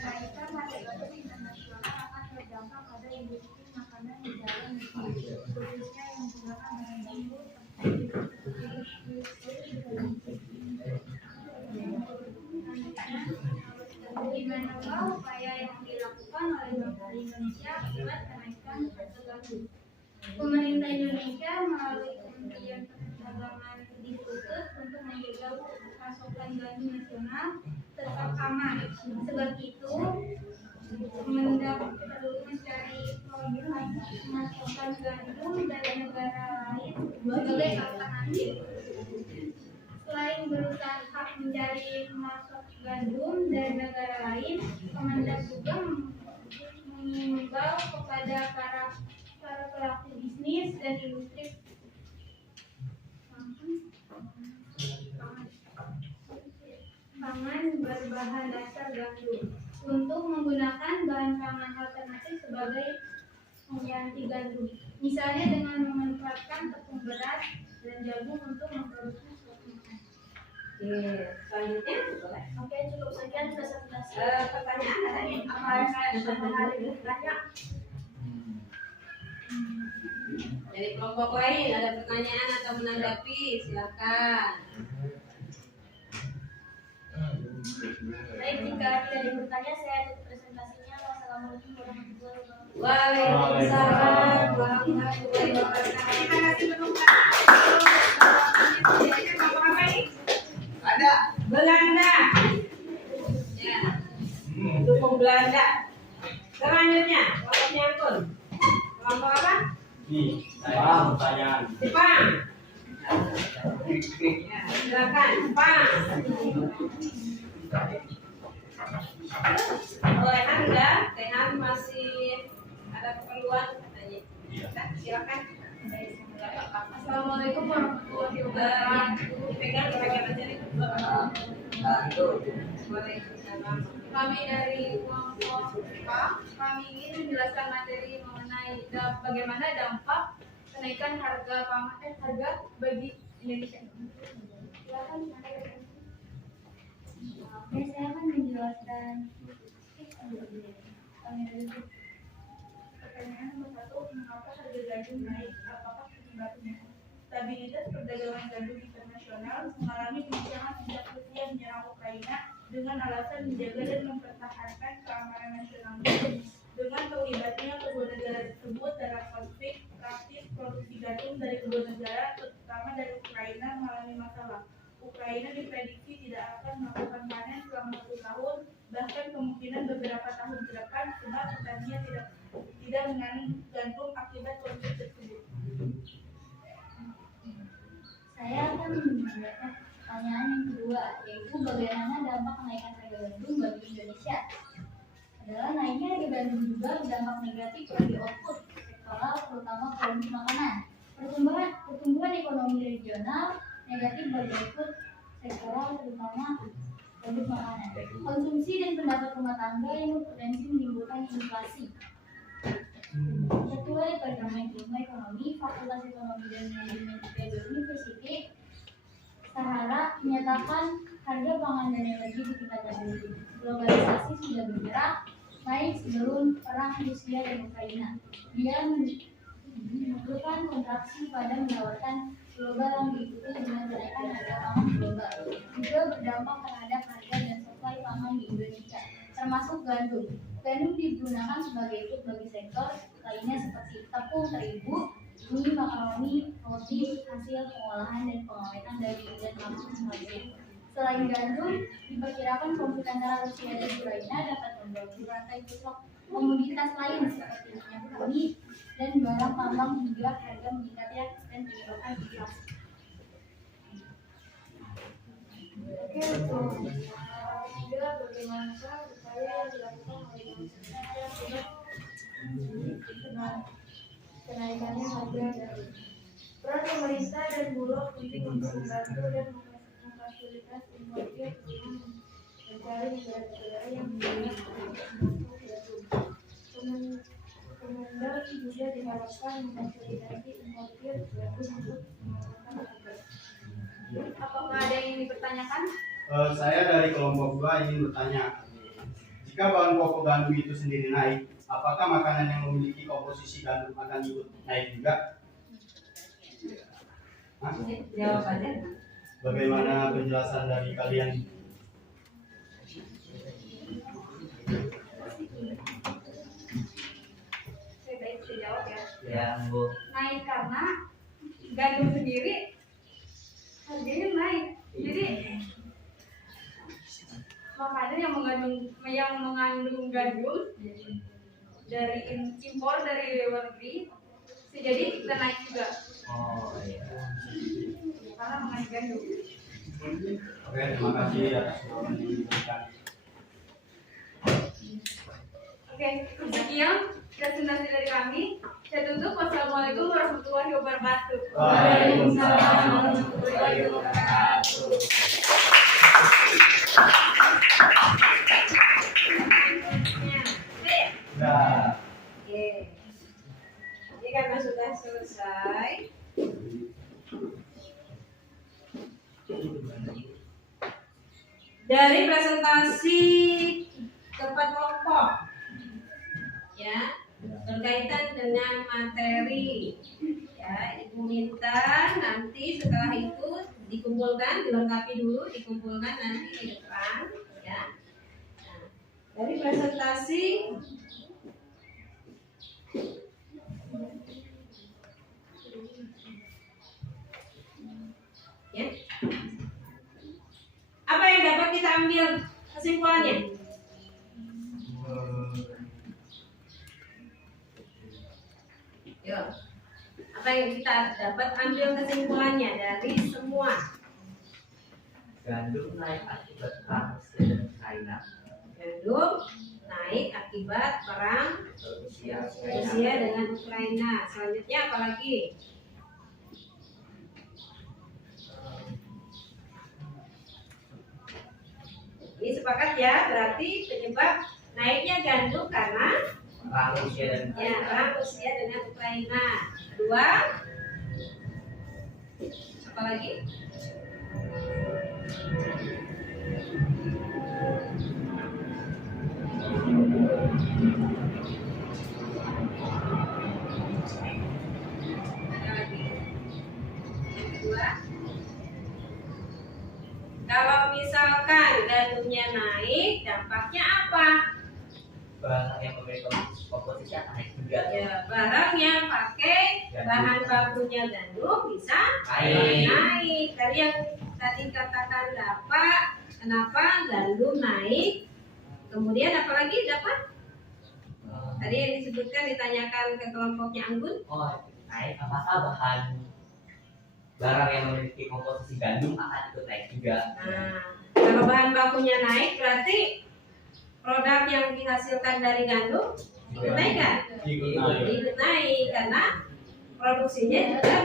kenaikan harga gandum internasional akan berdampak pada industri makanan di dalam negeri, khususnya yang menggunakan bahan baku Bagaimana upaya yang dilakukan oleh Bank Indonesia akibat kenaikan harga gandum? Pemerintah Indonesia melalui Kementerian Perdagangan dituntut untuk menjaga pasokan gandum nasional tetap aman. Sebab itu, Kemendak perlu mencari formula memasukkan gandum dari negara lain sebagai alternatif. Selain berusaha mencari pemasok gandum dari negara lain, Kemendak juga mengimbau kepada para pelaku bisnis dan industri pangan berbahan dasar gandum untuk menggunakan bahan pangan alternatif sebagai pengganti gandum. Misalnya dengan memanfaatkan tepung beras dan jagung untuk memproduksi suatu makanan. Selanjutnya boleh. Oke, cukup sekian presentasi. Pertanyaan ada nih? Apa yang saya bertanya? Dari kelompok lain ada pertanyaan atau menanggapi, silakan. Baik, jika tidak ada yang bertanya, saya tutup presentasinya. Wassalamualaikum warahmatullahi wabarakatuh. Waalaikumsalam warahmatullahi wabarakatuh. Terima kasih penumpang. Apa ini? Ada. Belanda. Ya. Dukung Belanda. Selanjutnya, kelompok nyangkut. Kelompok apa? Nih, saya pertanyaan. Jepang. Ya, silakan, Jepang. Rehan enggak? Rehan masih ada keperluan katanya. Silakan. Assalamualaikum warahmatullahi wabarakatuh. Dipegang aja nih. Waalaikumsalam. Kami dari kelompok A, kami ingin menjelaskan materi mengenai bagaimana dampak kenaikan harga bagi Indonesia. Silakan. Oke, saya akan menjelaskan Pertanyaan nomor 1, mengapa harga gandum naik? Apakah penyebabnya? Stabilitas perdagangan gandum internasional mengalami guncangan sejak Rusia menyerang Ukraina dengan alasan menjaga dan mempertahankan keamanan nasionalnya. Dengan terlibatnya kedua negara tersebut dalam konflik, praktis produksi gandum dari kedua negara, terutama dari Ukraina, mengalami masalah. Ukraina diprediksi tidak akan melakukan panen selama 1 tahun, bahkan kemungkinan beberapa tahun ke depan, sebab petaninya tidak menanam gandum akibat konflik tersebut. Saya akan menjelaskan pertanyaan yang kedua, yaitu bagaimana dampak kenaikan harga gandum bagi Indonesia. Adalah naiknya harga gandum juga berdampak negatif bagi output sektoral, terutama produk makanan. Pertumbuhan ekonomi regional negatif bagi output sektoral, terutama produk makanan. Konsumsi dan pendapat rumah tangga yang berpotensi menimbulkan inflasi. Ketua Departemen Ilmu Ekonomi, Fakultas Ekonomi dan Manajemen IPB University Sahara menyatakan harga pangan dan energi di tingkat global. Globalisasi sudah bergerak naik sebelum perang Rusia dan Ukraina. Dia memerlukan kontraksi pada menawarkan global yang diikuti dengan kenaikan harga pangan global. Juga berdampak terhadap harga dan suplai pangan di Indonesia, termasuk gandum. Gandum digunakan sebagai input bagi sektor lainnya seperti tepung terigu, mie, makaroni, roti, hasil pengolahan dan pengawetan daging dan langsung sebagainya. Selain gandum, diperkirakan konflik antara Rusia dan Ukraina dapat memblokir rantai pasok komoditas lain seperti minyak bumi dan barang tambang hingga harga meningkatnya dan menyebabkan inflasi. Oke, untuk ketiga, bagaimana upaya yang dilakukan oleh Indonesia akibat kenaikannya harga gandum? Peran pemerintah dan bulog penting untuk membantu dan memfasilitasi importir dengan mencari negara-negara yang menggunakan gandum. Kemendak juga diharapkan memfasilitasi importir gandum untuk menurunkan harga. Apakah ada yang ingin dipertanyakan? Saya dari kelompok 2 ingin bertanya, jika bahan pokok gandum itu sendiri naik, apakah makanan yang memiliki komposisi gandum akan ikut naik juga? Hah? Jawab aja. Bagaimana penjelasan dari kalian? Baik, saya jawab ya. Ya, Bu. Naik karena gandum sendiri harganya naik. Jadi makanan yang mengandung gandum dari impor dari luar negeri jadi kita naik juga Oh iya. karena mengenai gandum. Oke, terima kasih atas jawaban yang diberikan. Oke, sekian presentasi dari kami. Saya tutup. Wassalamualaikum warahmatullahi wabarakatuh. Waalaikumsalam warahmatullahi wabarakatuh. Nah, Oke. Ini karena sudah selesai. Dari presentasi keempat kelompok, ya, berkaitan dengan materi, ya, Ibu minta nanti setelah itu dikumpulkan, dilengkapi dulu, dikumpulkan nanti di depan, ya. Nah, dari presentasi ya. Apa yang dapat kita ambil kesimpulannya? Yo. Apa yang kita dapat ambil kesimpulannya dari semua? Gandum naik akibat perang Rusia dan Ukraina. Gandum naik akibat perang Rusia dengan Ukraina. Selanjutnya apa lagi? Ini sepakat ya, berarti penyebab naiknya gandum karena Perang Rusia dan ya perang Rusia dengan Ukraina. Kedua, apa lagi? Ada lagi? Yang kedua, kalau misalkan gandumnya naik, dampaknya apa? barang yang memiliki komposisi akan naik juga. Ya, barang yang pakai bahan bakunya gandum bisa Naik. naik. Tadi yang tadi katakan dapat, kenapa gandum naik? Kemudian apa lagi dapat? Tadi yang disebutkan ditanyakan ke kelompoknya Anggun. Oh, naik apakah bahan barang yang memiliki komposisi gandum akan ikut naik juga? Nah, kalau bahan bakunya naik berarti produk yang dihasilkan dari gandum ikut naik kan? ikut naik. Ikut naik karena produksinya juga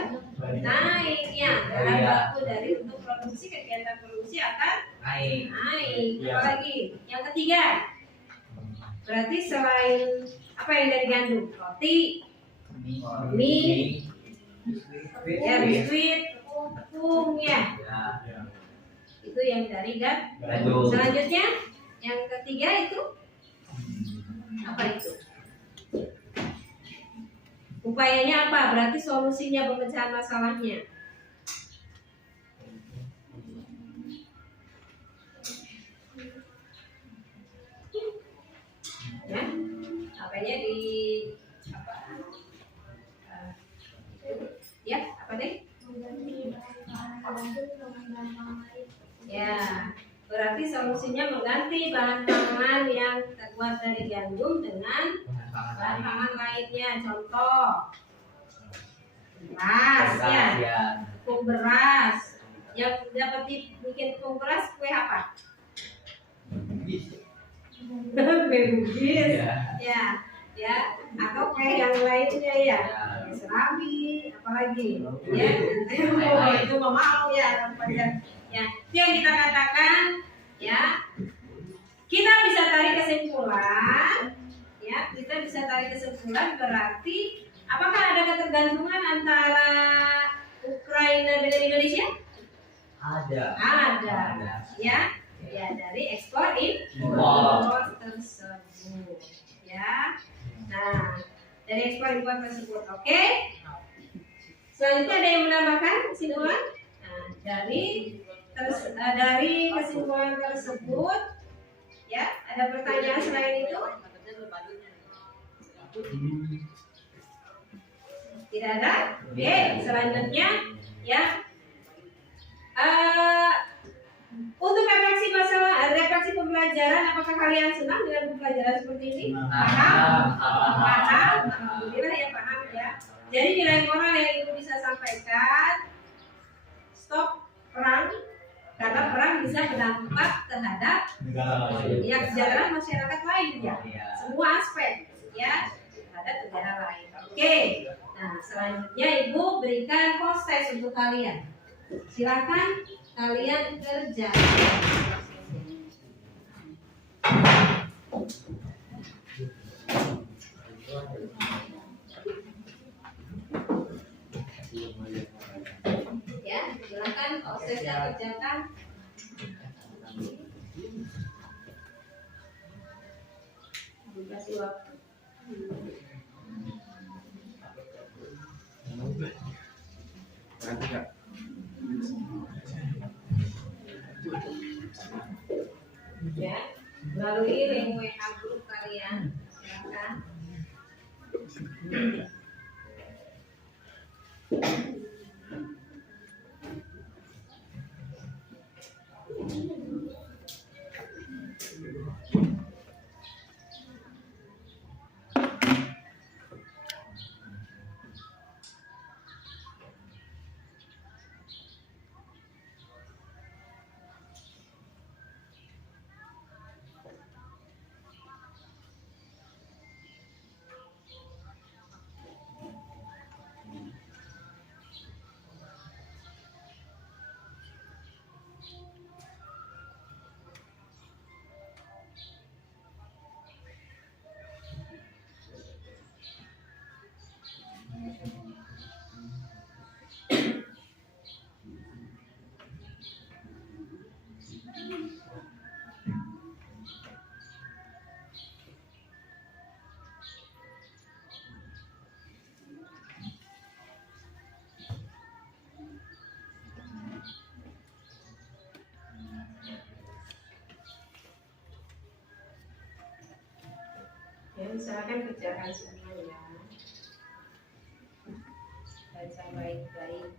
naik ya. Bahan baku dari untuk produksi, kegiatan produksi akan Naik. naik. Iya. Apalagi yang ketiga, berarti selain apa yang dari gandum, roti, mie, ya biskuit, tepung ya, Ya. itu yang dari Gandum. Selanjutnya yang ketiga itu apa itu? Upayanya apa? Berarti solusinya pemecahan masalahnya. Ya, apanya di apa? Ya, apa deh? Ya, berarti solusinya mengganti bahan pangan yang terbuat dari gandum dengan bahan pangan lainnya. Contoh, beras ya, tepung beras. Yang dapat dibikin tepung beras kue apa? Kue bugis. Ya, ya, atau kue yang lainnya ya. Kue serabi, apalagi? Ya, itu mau ya, ya. Itu yang kita katakan, ya. Kita bisa tarik kesimpulan, ya. Kita bisa tarik kesimpulan berarti apakah ada ketergantungan antara Ukraina dengan Indonesia? Ada, ya. Ya, dari ekspor impor tersebut, ya. Nah, dari ekspor impor tersebut, oke. Selanjutnya ada yang menambahkan kesimpulan? Nah, dari kesimpulan tersebut, ya, ada pertanyaan selain itu? Tidak ada? Oke, selanjutnya, ya. Untuk refleksi pembelajaran, apakah kalian senang dengan pembelajaran seperti ini? Paham? Alhamdulillah ya paham ya. Jadi nilai moral yang ibu bisa sampaikan, stop perang, karena perang bisa berdampak terhadap ya kesejahteraan masyarakat lainnya, semua aspek ya terhadap negara lain. Oke, nah selanjutnya ibu berikan proses untuk kalian. Silakan kalian kerja. Ya, silakan prosesnya kerjakan. Kasih waktu. Ya, melalui link WA grup kalian, silakan. Ya, usahakan kerjakan semua ya. Baca baik-baik.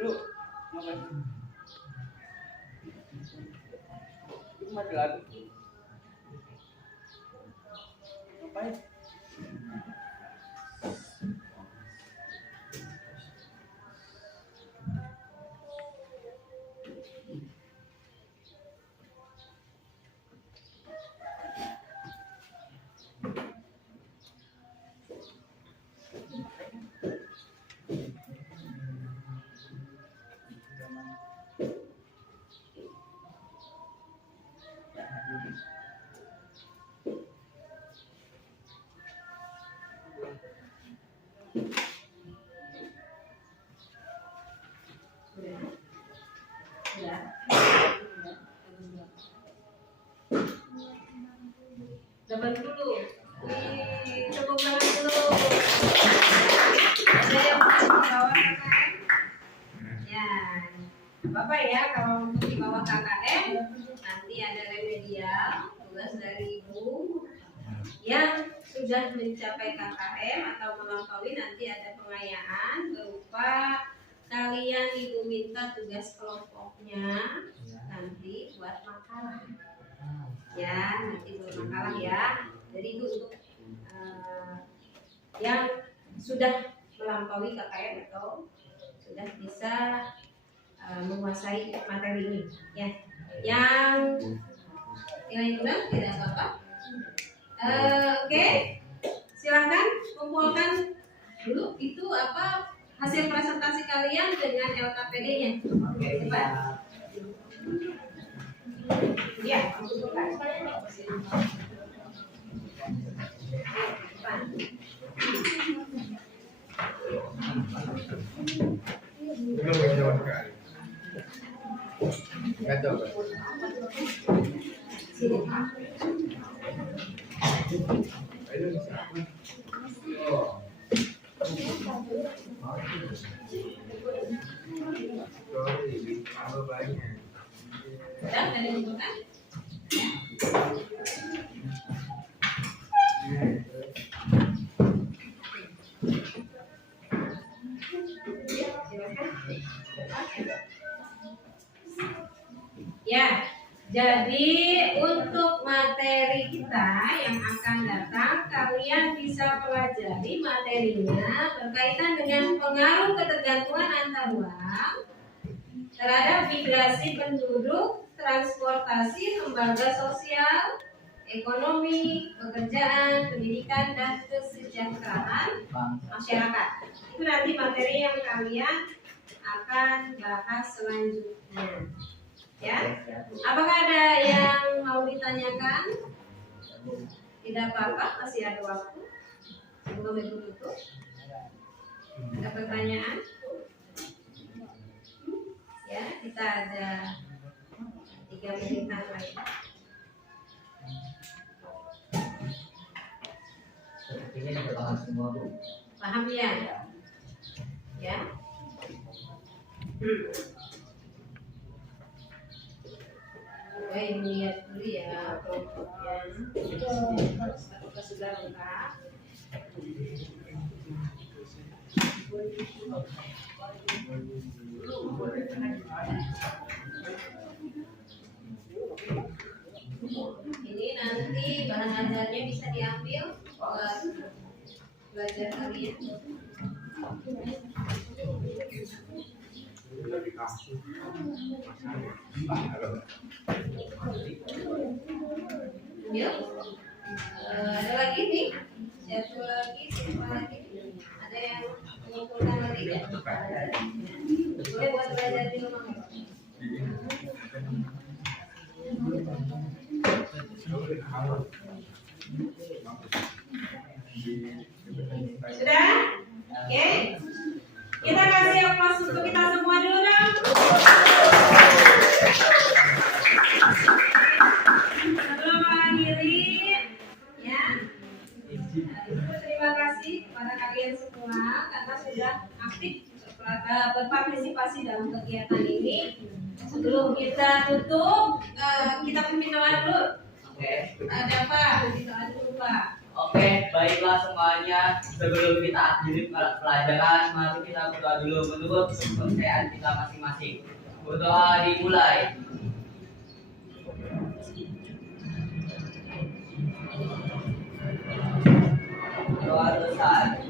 Lu ngapain? Lu mati lagi. Ngapain? Tepuk tangan dulu. Ada yang mau di bawah KKN? Ya, Bapak ya, kalau di bawah KKN nanti ada remedial, tugas dari Ibu yang sudah mencapai KKM atau melampaui, nanti ada pengayaan berupa kalian Ibu minta tugas kelompoknya nanti buat makalah ya, nanti buat makalah ya. Jadi itu untuk yang sudah melampaui KKM atau sudah bisa menguasai materi ini ya. Yang nilai kurang tidak apa-apa. Oke, silahkan kumpulkan dulu itu apa hasil presentasi kalian dengan LKPD-nya. Oke, cepat. Ya, kumpulkan. Belum menjawab sekali. Kacau. Ayo siapa? Sorry, kalau banyak. Sudah ada kumpulkan? Ya, jadi untuk materi kita yang akan datang, kalian bisa pelajari materinya berkaitan dengan pengaruh ketergantungan antar bank terhadap migrasi penduduk, transportasi, lembaga sosial, ekonomi, pekerjaan, pendidikan, dan kesejahteraan masyarakat. Itu nanti materi yang kalian akan bahas selanjutnya. Ya, apakah ada yang mau ditanyakan? Tidak apa-apa, masih ada waktu sebelum itu tutup. Ada pertanyaan? Ya, kita ada 3 menitan lagi. Sepertinya sudah paham semua, Bu. Paham ya? Ya. Baik, lihat dulu ya kelompoknya. Apakah sudah lengkap? Ini nanti bahan ajarnya bisa diambil buat belajar kalian. Ya, ada lagi nih, satu lagi, siapa lagi? Ada yang mengumpulkan lagi ya? Boleh buat belajar di rumah. Sudah? Oke. Kita kasih aplaus untuk kita semua dulu dong. Sebelum mengakhiri, ya. Terima kasih kepada kalian semua karena sudah aktif berpartisipasi dalam kegiatan ini. Sebelum kita tutup, kita minta doa dulu. Oke. Ada apa? Minta doa dulu, Pak. Oke, baiklah semuanya. Sebelum kita akhiri pelajaran, mari kita berdoa dulu menurut kepercayaan kita masing-masing. Berdoa dimulai. Doa besar.